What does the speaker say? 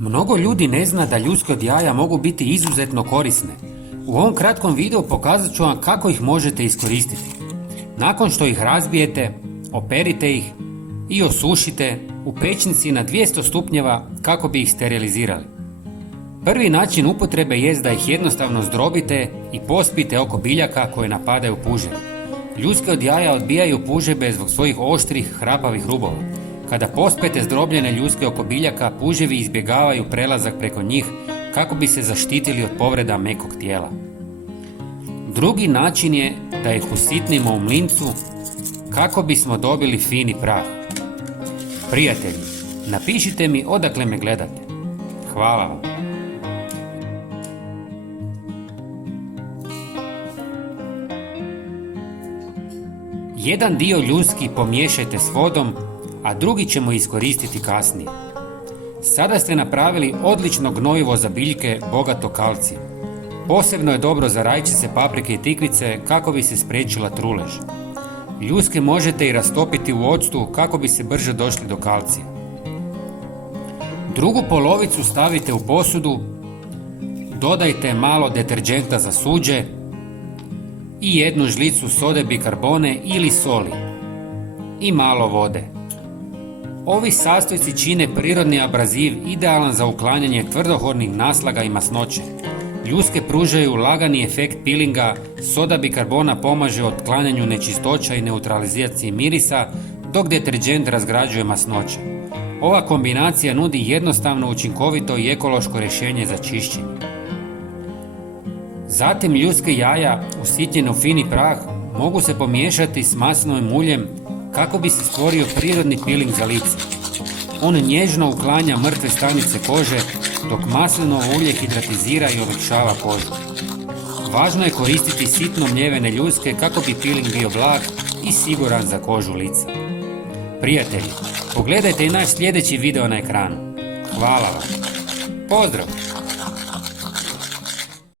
Mnogo ljudi ne zna da ljudske od jaja mogu biti izuzetno korisne. U ovom kratkom videu pokazat ću vam kako ih možete iskoristiti. Nakon što ih razbijete, operite ih i osušite u pećnici na 200 stupnjeva kako bi ih sterilizirali. Prvi način upotrebe jest da ih jednostavno zdrobite i pospite oko biljaka koje napadaju puževe. Ljudske od jaja odbijaju puževe zbog svojih oštrih, hrapavih rubova. Kada pospete zdrobljene ljudske oko biljaka, puževi izbjegavaju prelazak preko njih kako bi se zaštitili od povreda mekog tijela. Drugi način je da ih usitnimo u mlincu kako bismo dobili fini prah. Prijatelji, napišite mi odakle me gledate. Hvala vam. Jedan dio ljudski pomiješajte s vodom, a drugi ćemo iskoristiti kasnije. Sada ste napravili odlično gnojivo za biljke bogato kalcijem. Posebno je dobro za rajčice, paprike i tikvice kako bi se spriječila trulež. Ljuske možete i rastopiti u octu kako bi se brže došli do kalcija. Drugu polovicu stavite u posudu, dodajte malo deterdženta za suđe i jednu žlicu sode bikarbone ili soli i malo vode. Ovi sastojci čine prirodni abraziv idealan za uklanjanje tvrdohornih naslaga i masnoće. Ljuske pružaju lagani efekt pilinga, soda bikarbona pomaže otklanjanju nečistoća i neutralizaciji mirisa, dok deterdžent razgrađuje masnoće. Ova kombinacija nudi jednostavno, učinkovito i ekološko rješenje za čišćenje. Zatim ljudske jaja usitnjene u fini prah mogu se pomiješati s maslinovim uljem kako bi se stvorio prirodni piling za lice. On nježno uklanja mrtve stanice kože, dok maslinovo ulje hidratizira i olakšava kožu. Važno je koristiti sitno mljevene ljuske kako bi piling bio blag i siguran za kožu lica. Prijatelji, pogledajte i naš sljedeći video na ekranu. Hvala vam. Pozdrav!